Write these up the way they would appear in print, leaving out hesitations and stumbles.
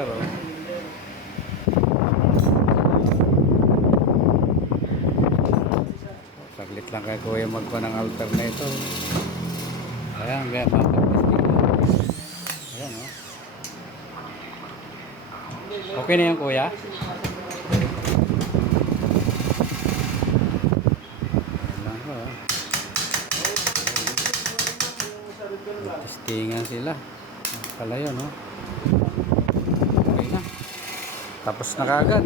alternator. Oh. Saglit lang kay kuya magpa ng alternator. Ayan, kaya mapagpastig. Ayan, oh. Okay na yan, kuya? Ayan lang ko, oh. Testingan sila. Pala yun, oh. Okay na. Tapos na kagad.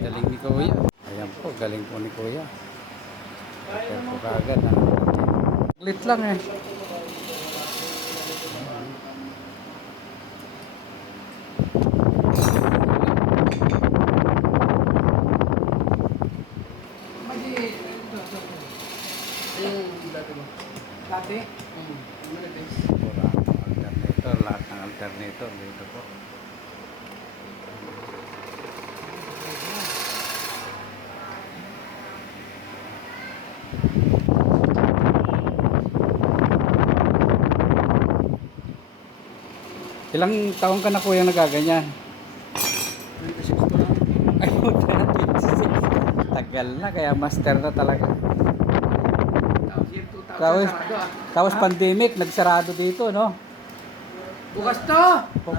Galing ni kuya. Ayan po, galing po ni kuya. Okay po kagad. Saglit lang eh. Dati? Alternator, lahat ng alternator dito po. Ilang taon ka na kuya nagaganyan? 26 pa lang. Ay, 26. Tagal na, kaya master na talaga. Tapos year 2000 Tapos, sarado ah. tapos pandemic, nagsarado dito, no? Bukas to! Oo,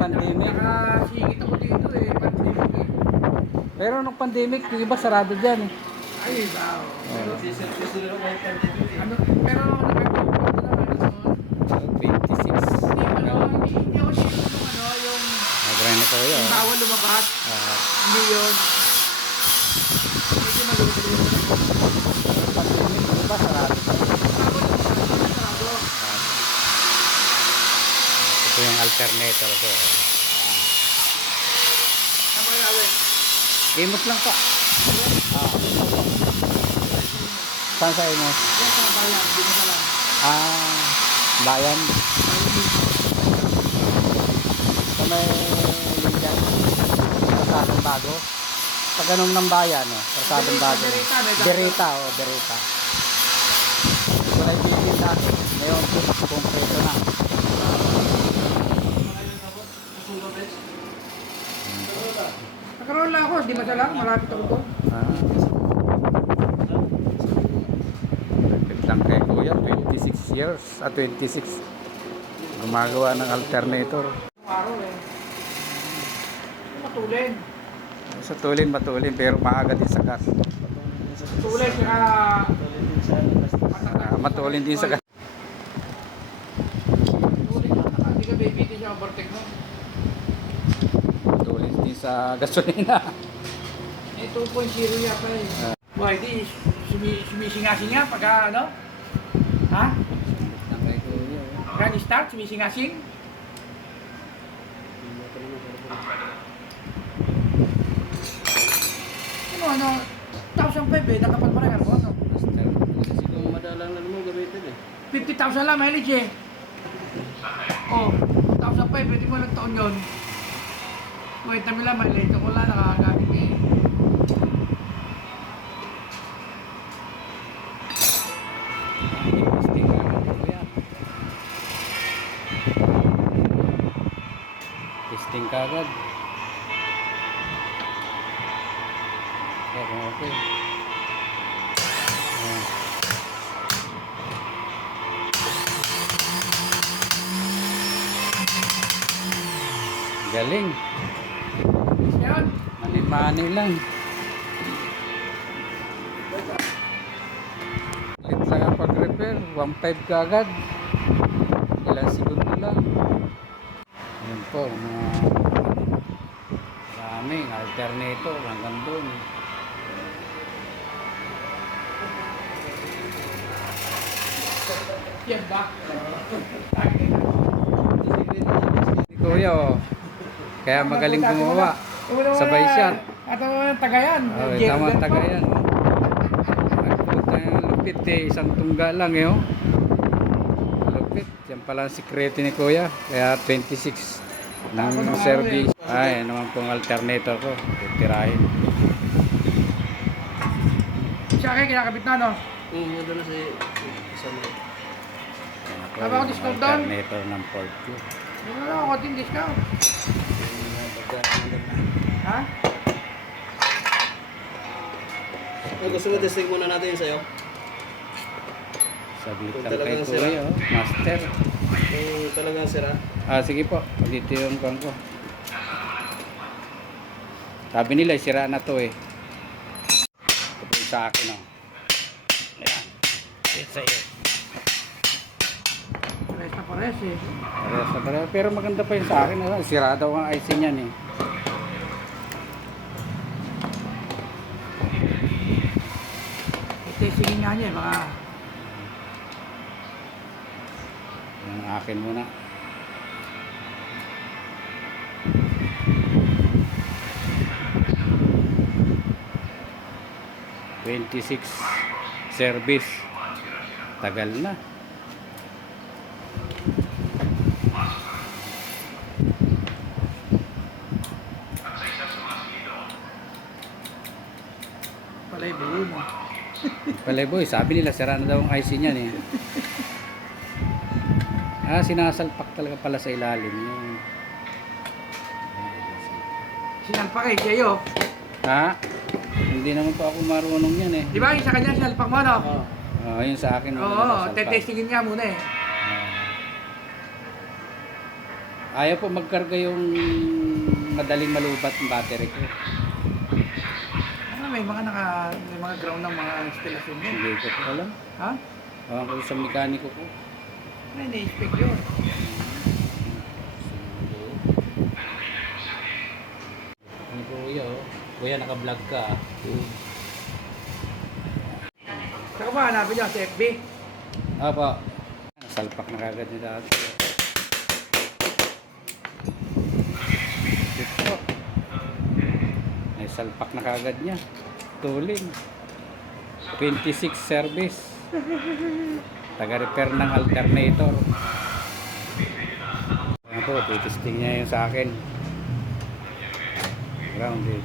Pandemic. nakasingit ako dito eh. Pandemic eh. Pero nung pandemic, yung iba sarado dyan eh. Ay, bao. Pero, ano, pero hindi ako sure yung Nag-grind na kuya. yung bawal lumabas. Ah, Hindi yun. Medyo malulit yun. pandemic, yung iba sarado. Bawal lumabas, sarado. Ito yung alternator ko. Ano ba gagawin? Imos lang pa. Saan sa imos? Yan sa bayan, di mo lang. Bayan. Sa may yung dyan. Karsadong bago. Sa ganun ng bayan, no? Karsadong bago. Berita, may bago. Berita, oh, Berita. Ito na yung bilin natin. Ngayon, konkreto na. Nakaroon lang ako, di masalang, malapit ako doon. Lapit lang kay kuya, 26 years, 26. Gumagawa ng alternator. Araw eh. Matulin. Sa matulin, pero maaga din sa gas. Tulin, saka Matulin din sa gas. tulin, hindi ka baby siya overtake mo. Matulin din sa gasolina. Eh, 2.0 yata eh. Boy, di, sumisingasing nga pagka ano? Ha? Lang kay kuya. Grand start, sumisingasing? Ano, 1,500 eh, nakapal pa rin ako, ano? Kung madalang lang mo gamitin eh. 50,000 lang, mileage eh. Oh, 1,500, pwede mo lang taon yun. Wait, kami lang, mileage ako lang, nakagamit eh. Testing agad kuya. Testing kagad. Okay. Ayan. Galing. Yan. Mani-mani lang. Lit lang ang pag-repair. 1.5 ka agad. Ilang segundo lang. Yun po. Maraming alternator hanggang doon. Yan ba? Kuya, oh. Kaya magaling gumawa. Sabay siya. Ato tagayan. Oh, tama taga yan. Oh. Nagpunta yung lupit eh. Isang tungga lang eh. Oh. Lupit. Yan pala ang sikreto ni Kuya. Kaya 26 ng service. Ay, naman pong alternator ko. Titirahin. Siya kayo kinakabit na, no? Doon na sa isang Yan po. Tama ko discount doon. Alternator ng 4Q. Wala na ako konting discount. Ha? Ay, gusto mo testing muna natin yung sa'yo? Sabitan Kung talagang kay sira. Kuya, oh. Master. Kung talagang sira. Sige po, dito yung kwan ko. Sabi nila, sira na to eh. Ito po yung sa akin, oh. Ayan. It's sa'yo. Pares na pares eh. Parehas na pareho. Pero maganda pa yung sa akin. Oh. Sira daw ang IC niyan eh. Testingin nga niya eh, baka Yung akin muna. $26 service. Tagal na. palay buo mo. Paleboy, sabi nila sira na daw ang IC niyan eh. Sinasalpak talaga pala sa ilalim yung... Sinalpak eh, kayo. Hindi naman po ako marunong yan eh. Di ba yung sa kanya, sinalpak mo no? Oo. Yun sa akin. Oo, tetestingin nga muna eh. Ayaw po magkarga yung madaling malubat ng battery ko. Ano, may mga ground ng mga installation yun. Hindi ko po alam. Ha? Awan ko sa mekaniko ko. Ano, na-inspect yun. Ano kuya oh. Kuya naka-vlog ka ah. Saka ba, hanapin niyo sa FB? Apa. Salpak na kagad ni dati. Ito. Ay salpak na kagad niya. Tuling. 26 service. Taga-repair ng alternator. Ano po, titisting niya yung sa akin. Grounded.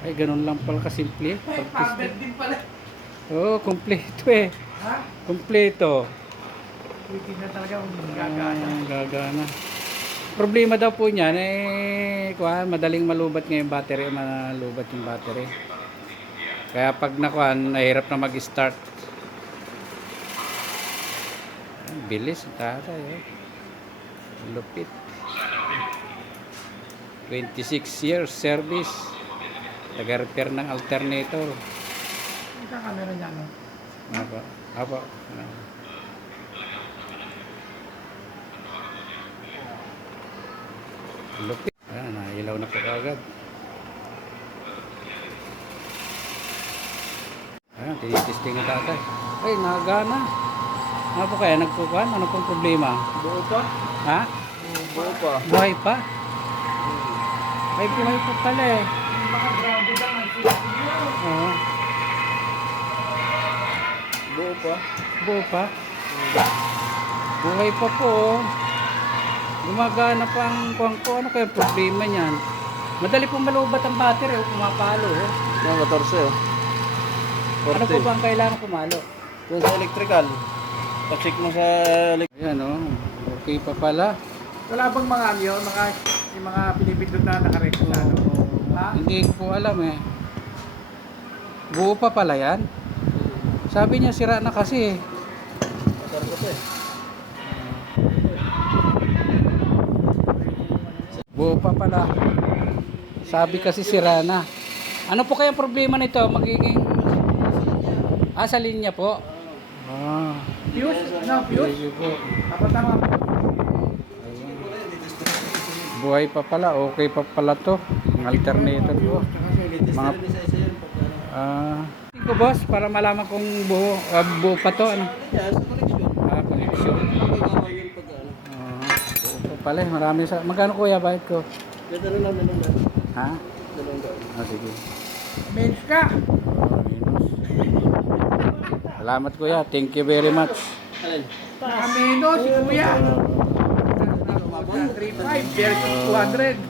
Ay, ganun lang pala kasimple. Ay, pabed din pala. Oo, kompleto eh. Ha? Kompleto. Pwede na talaga kung gagana. Gagana. Problema daw po niyan madaling malubat nga yung battery, malubat yung battery. Kaya pag nakuhan, nahirap na mag-start. Bilis, tatay eh. Lupit. 26 years service. Taga-repair ng alternator. Ang camera niya, no? Apa. Lupit. Nailaw na po agad. Tinitesting na tatay. Ay, nagana. Ano po kaya nagkukuhan? Ano pong problema? Buo pa? Ha? Buo pa. Buhay pa? Ay, buhay pa pala eh. Yung mga grounded ang nagsisigil. Oo. Buo pa? Buo pa? Buhay pa po oh. Gumagana pa ang kuhan ko. Ano kaya problema niyan? Madali pong malubat ang battery o pumapalo oh. Yung 14 oh. Ano po ba ang kailangan pumalo? Kung sa electrical, pa-check mo sa Ayan oh. Okay pa pala. Wala bang mga ano yun? Yung mga pinipindot na nakarekta na ano? Ha? Hindi ko po alam eh. Buo pa pala yan. Sabi niya sira na kasi eh. motor ko to eh. Buo pa pala. Sabi kasi sira na. Ano po kaya problema nito? Magiging... sa linya po? Fuse? Ano? Fuse? Sige po. Dapat tama. Buhay pa pala. Okay pa pala to. Ang alternator po. Mga... Tingko boss, para malaman kung buo pa to. Ano? Sa connection. Connection. Magagawa yun pag ano. Buo pa pala. Marami sa... Magkano kuya bayad ko? Ganda rin lang, dalawang daan. Ha? Dalawang daan. Sige. Mens ka. Salamat kuya. Thank you very much. Alin? Ameno si kuya. 3.5 versus 200.